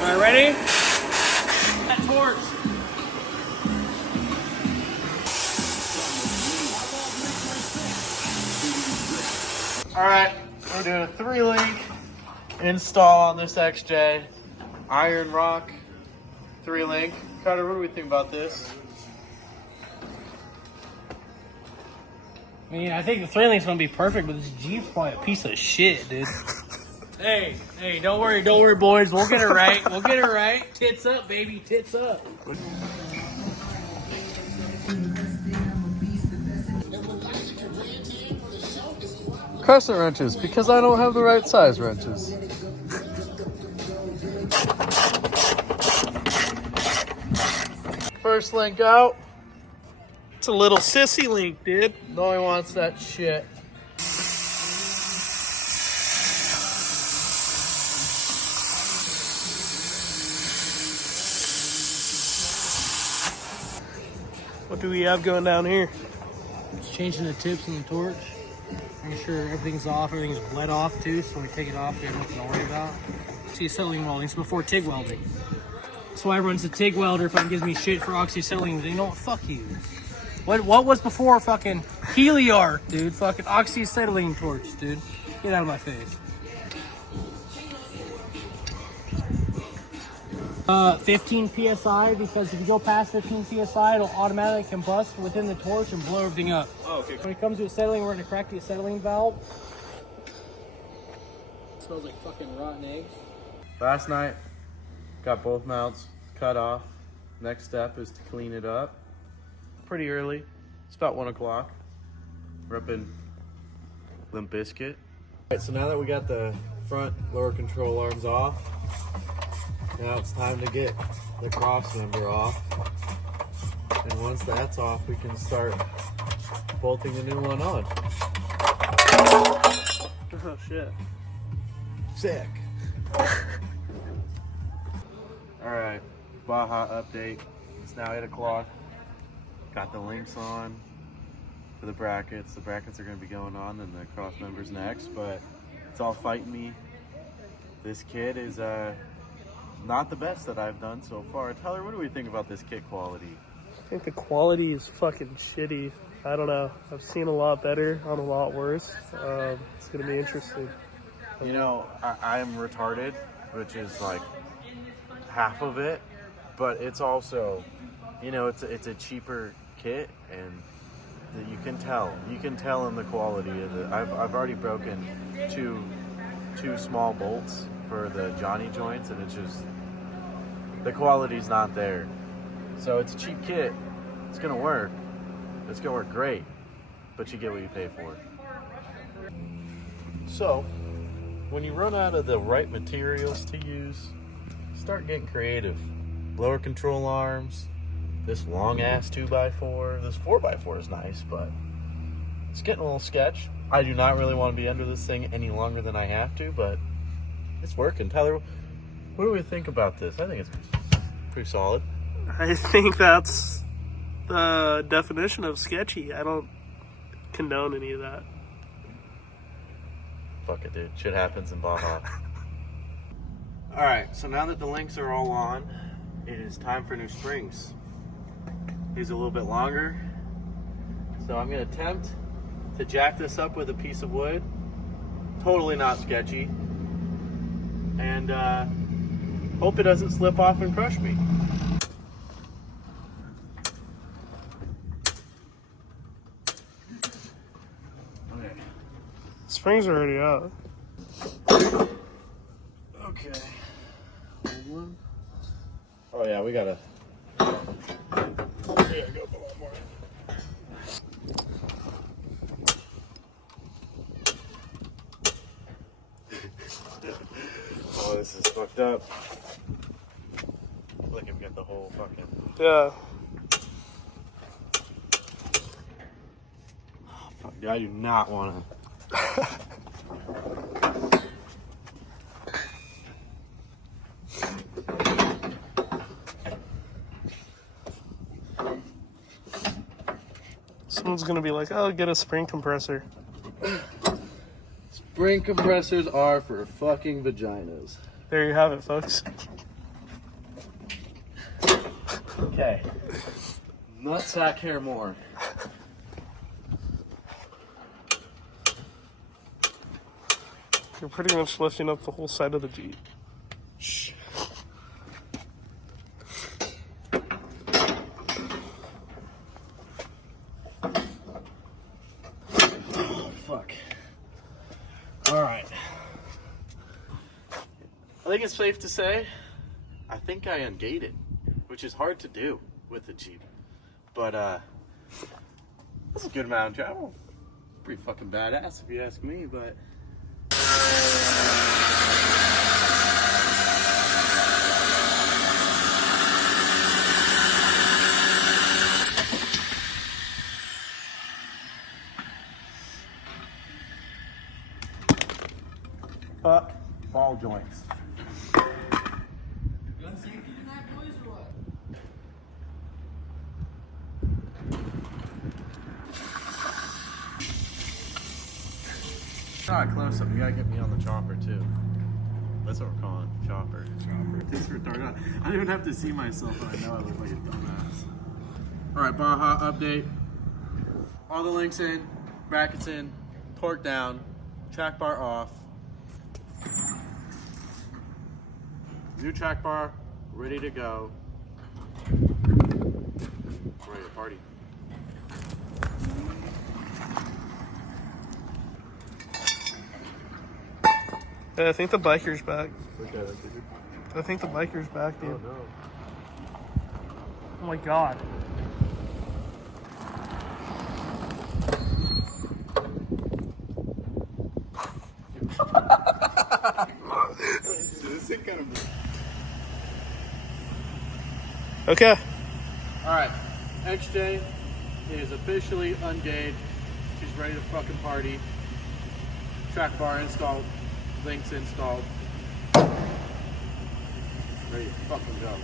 All right, ready? That torch. All right, we're doing a 3-link install on this XJ. Iron Rock 3-link. Carter, what do we think about this? I mean, I think the 3-link's gonna be perfect, but this Jeep's probably a piece of shit, dude. Hey, don't worry, boys. We'll get it right. We'll get it right. Tits up, baby. Tits up. Crescent wrenches, because I don't have the right size wrenches. First link out. It's a little sissy link, dude. No one wants that shit. What do we have going down here? Just changing the tips and the torch. Making sure everything's off, everything's bled off too, so when we take it off, we have nothing to worry about. Oxyacetylene welding, it's before TIG welding. That's why everyone's a TIG welder fucking gives me shit for oxyacetylene. You know what? Fuck you. What was before fucking Heliarc, dude? Fucking oxyacetylene torch, dude. Get out of my face. 15 PSI, because if you go past 15 PSI, it'll automatically combust within the torch and blow everything up. Oh, okay. When it comes to acetylene, we're gonna crack the acetylene valve. It smells like fucking rotten eggs. Last night, got both mounts cut off. Next step is to clean it up. Pretty early. It's about 1 o'clock. We're up in Limp Bizkit. Alright, so now that we got the front lower control arms off, now it's time to get the cross member off. And once that's off, we can start bolting the new one on. Oh, shit. Sick. Alright, Baja update. It's now 8 o'clock. Got the links on for the brackets. The brackets are going to be going on and the cross members next, but it's all fighting me. This kit is not the best that I've done so far. Tyler, what do we think about this kit quality? I think the quality is fucking shitty. I don't know. I've seen a lot better on a lot worse. It's going to be interesting. You know, I am retarded, which is like half of it, but it's also, you know, it's a cheaper kit, and you can tell in the quality of it. I've already broken two small bolts for the Johnny joints, and it's just, the quality's not there. So it's a cheap kit. It's gonna work. It's gonna work great, but you get what you pay for. So when you run out of the right materials to use, start getting creative. Lower control arms, this long ass 2x4, this 4x4 is nice, but it's getting a little sketch. I do not really want to be under this thing any longer than I have to, but it's working. Tyler, what do we think about this? I think it's pretty solid. I think that's the definition of sketchy. I don't condone any of that. Fuck it, dude. Shit happens in Baja. Alright, so now that the links are all on, it is time for new springs. These are a little bit longer, so I'm going to attempt to jack this up with a piece of wood. Totally not sketchy. And hope it doesn't slip off and crush me. Okay. Springs are already out. Okay. One. Oh yeah, we gotta go a lot more. Oh, this is fucked up. Look, I've got the whole fucking. Yeah. Oh, fuck, I do not want to. Someone's gonna be like, "Oh, get a spring compressor." Spring compressors are for fucking vaginas. There you have it, folks. Okay. Nutsack hair more. You're pretty much lifting up the whole side of the Jeep. Shh. Oh, fuck. Alright. I think it's safe to say, I think I ungated, which is hard to do with a Jeep. But, it's a good amount of travel. Pretty fucking badass if you ask me, but... Fuck ball joints. Gun safety tonight, boys, or what? Alright, close up. You gotta get me on the chopper too. That's what we're calling it. Chopper. Chopper. This retarded. I don't even have to see myself and I know I look like a dumbass. Alright, Baja update. All the links in, brackets in, torque down, track bar off. New track bar, ready to go. Ready to party. Yeah, I think the biker's back. Okay, that's good. I think the biker's back, dude. Oh no. Oh my god. This thing kind of... Okay. Alright, XJ is officially ungaged. She's ready to fucking party. Track bar installed. Links installed. Ready to fucking go.